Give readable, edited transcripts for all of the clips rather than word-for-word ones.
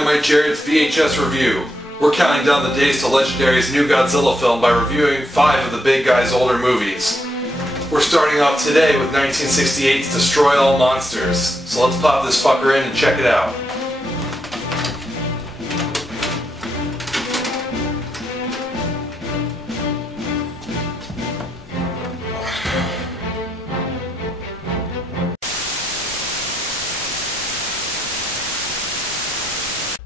Dynamite Jarrod's VHS review. We're counting down the days to Legendary's new Godzilla film by reviewing 5 of the big guy's older movies. We're starting off today with 1968's Destroy All Monsters. So let's pop this fucker in and check it out.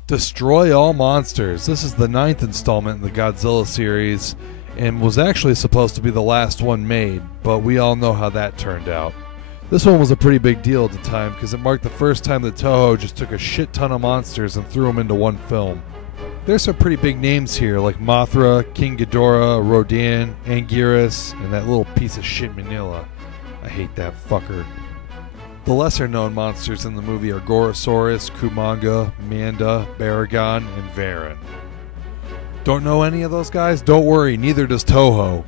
Destroy All Monsters. This is the 9th installment in the Godzilla series and was actually supposed to be the last one made, but we all know how that turned out. This one was a pretty big deal at the time because it marked the first time that Toho just took a shit ton of monsters and threw them into one film. There's some pretty big names here like Mothra, King Ghidorah, Rodan, Anguirus, and that little piece of shit Manila. I hate that fucker. The lesser-known monsters in the movie are Gorosaurus, Kumanga, Manda, Baragon, and Varan. Don't know any of those guys? Don't worry, neither does Toho.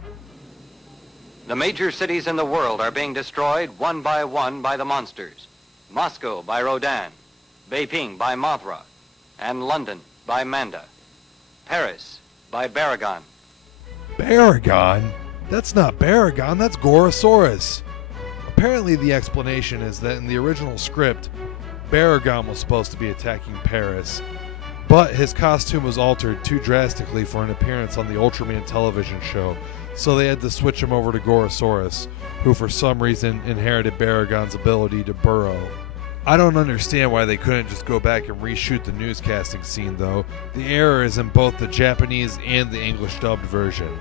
The major cities in the world are being destroyed one by the monsters. Moscow by Rodan, Beiping by Mothra, and London by Manda. Paris by Baragon. Baragon? That's not Baragon, that's Gorosaurus. Apparently the explanation is that in the original script, Baragon was supposed to be attacking Paris, but his costume was altered too drastically for an appearance on the Ultraman television show, so they had to switch him over to Gorosaurus, who for some reason inherited Baragon's ability to burrow. I don't understand why they couldn't just go back and reshoot the newscasting scene though. The error is in both the Japanese and the English dubbed version.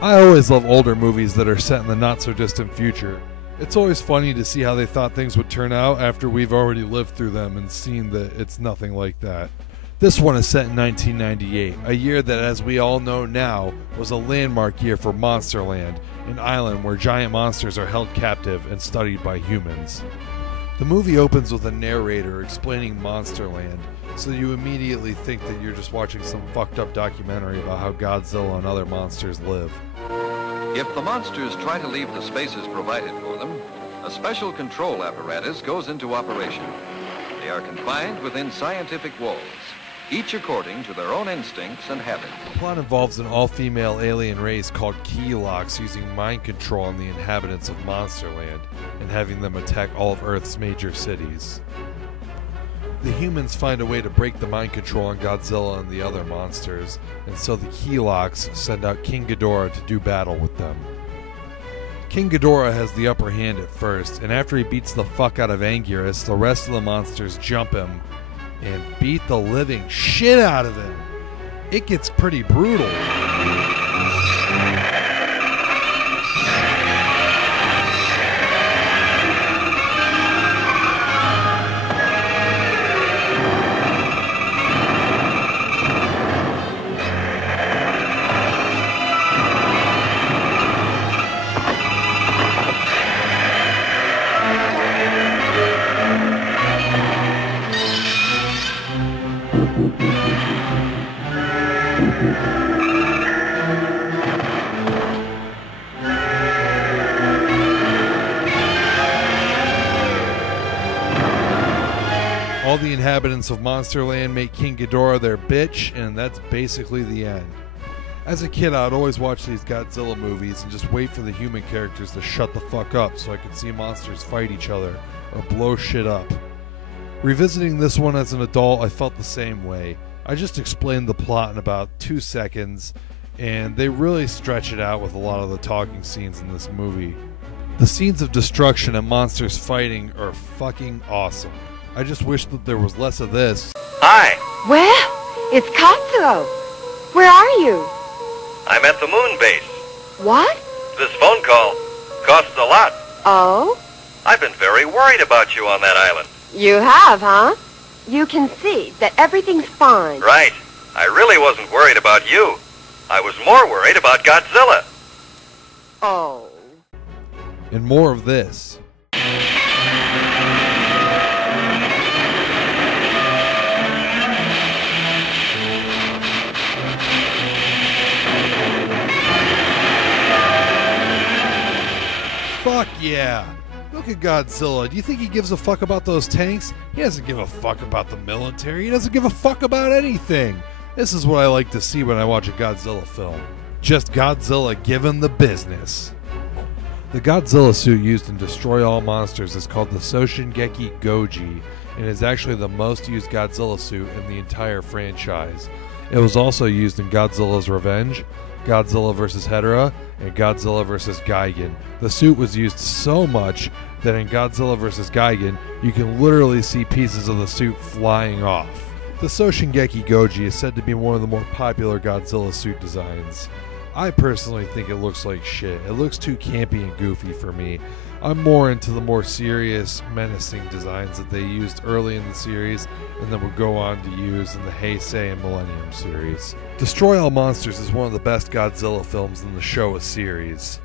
I always love older movies that are set in the not so distant future. It's always funny to see how they thought things would turn out after we've already lived through them and seen that it's nothing like that. This one is set in 1998, a year that, as we all know now, was a landmark year for Monsterland, an island where giant monsters are held captive and studied by humans. The movie opens with a narrator explaining Monsterland, so you immediately think that you're just watching some fucked up documentary about how Godzilla and other monsters live. If the monsters try to leave the spaces provided for them, a special control apparatus goes into operation. They are confined within scientific walls, each according to their own instincts and habits. The plot involves an all-female alien race called Keylocks using mind control on the inhabitants of Monsterland and having them attack all of Earth's major cities. The humans find a way to break the mind control on Godzilla and the other monsters, and so the Keylocks send out King Ghidorah to do battle with them. King Ghidorah has the upper hand at first, and after he beats the fuck out of Anguirus, the rest of the monsters jump him and beat the living shit out of him. It gets pretty brutal. All the inhabitants of Monsterland make King Ghidorah their bitch, and that's basically the end. As a kid, I'd always watch these Godzilla movies and just wait for the human characters to shut the fuck up so I could see monsters fight each other or blow shit up. Revisiting this one as an adult, I felt the same way. I just explained the plot in about 2 seconds, and they really stretch it out with a lot of the talking scenes in this movie. The scenes of destruction and monsters fighting are fucking awesome. I just wish that there was less of this. Hi. Well, it's Katsuo. Where are you? I'm at the moon base. What? This phone call costs a lot. Oh? I've been very worried about you on that island. You have, huh? You can see that everything's fine. Right. I really wasn't worried about you. I was more worried about Godzilla. Oh. And more of this. Fuck yeah! Look Look at Godzilla. Do you think he gives a fuck about those tanks? He doesn't give a fuck about the military. He doesn't give a fuck about anything. This is what I like to see when I watch a Godzilla film. Just Godzilla giving the business. The Godzilla suit used in Destroy All Monsters is called the Soshingeki Goji, and is actually the most used Godzilla suit in the entire franchise. It was also used in Godzilla's Revenge, Godzilla vs. Hedorah, and Godzilla vs. Gigan. The suit was used so much that in Godzilla vs. Gigan, you can literally see pieces of the suit flying off. The Soshingeki Goji is said to be one of the more popular Godzilla suit designs. I personally think it looks like shit. It looks too campy and goofy for me. I'm more into the more serious, menacing designs that they used early in the series and then would go on to use in the Heisei and Millennium series. Destroy All Monsters is one of the best Godzilla films in the Showa series.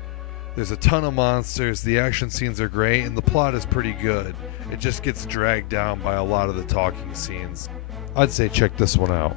There's a ton of monsters, the action scenes are great, and the plot is pretty good. It just gets dragged down by a lot of the talking scenes. I'd say check this one out.